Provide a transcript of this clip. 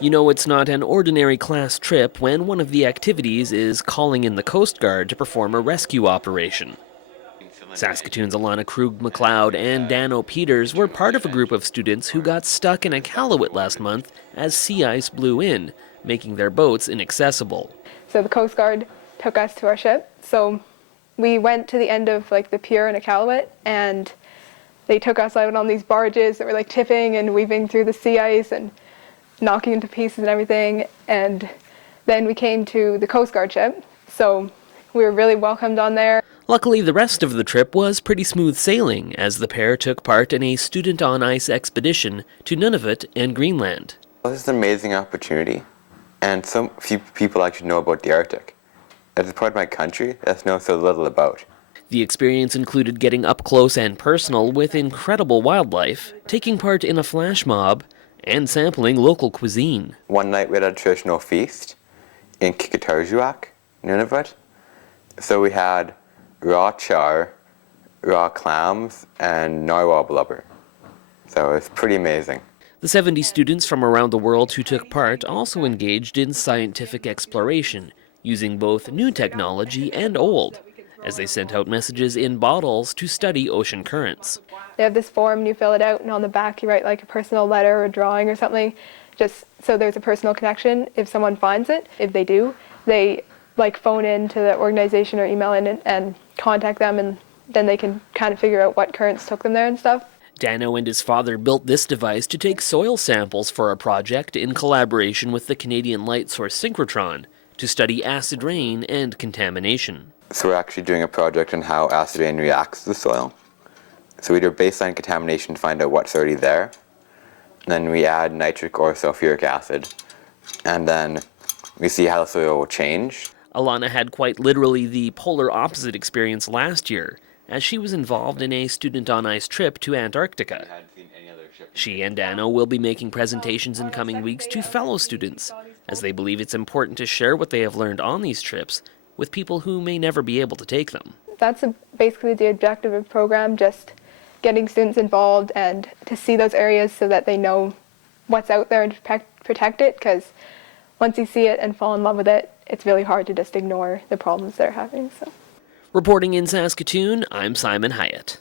You know it's not an ordinary class trip when one of the activities is calling in the Coast Guard to perform a rescue operation. Saskatoon's Alana Krug-McLeod and Dano Peters were part of a group of students who got stuck in Iqaluit last month as sea ice blew in, making their boats inaccessible. So the Coast Guard took us to our ship. So we went to the end of the pier in Iqaluit, and they took us out on these barges that were tipping and weaving through the sea ice and knocking into pieces and everything. And then we came to the Coast Guard ship, so we were really welcomed on there. Luckily, the rest of the trip was pretty smooth sailing as the pair took part in a student on ice expedition to Nunavut and Greenland. Well, this is an amazing opportunity, and so few people actually know about the Arctic. As a part of my country, that's known so little about. The experience included getting up close and personal with incredible wildlife, taking part in a flash mob, and sampling local cuisine. One night we had a traditional feast in Kikatarjuak, Nunavut. So we had raw char, raw clams, and narwhal blubber. So it was pretty amazing. The 70 students from around the world who took part also engaged in scientific exploration, using both new technology and old, as they sent out messages in bottles to study ocean currents. They have this form, and you fill it out, and on the back you write a personal letter or a drawing or something, just so there's a personal connection if someone finds it. If they do, they phone in to the organization or email in and contact them, and then they can kind of figure out what currents took them there and stuff. Dano and his father built this device to take soil samples for a project in collaboration with the Canadian light source synchrotron to study acid rain and contamination. So we're actually doing a project on how acid rain reacts to the soil. So we do baseline contamination to find out what's already there. And then we add nitric or sulfuric acid. And then we see how the soil will change. Alana had quite literally the polar opposite experience last year, as she was involved in a student on ice trip to Antarctica. She and Dano will be making presentations in coming weeks to fellow students, as they believe it's important to share what they have learned on these trips with people who may never be able to take them. That's basically the objective of the program, just getting students involved and to see those areas so that they know what's out there and protect it, because once you see it and fall in love with it, it's really hard to just ignore the problems they're having. So. Reporting in Saskatoon, I'm Simon Hyatt.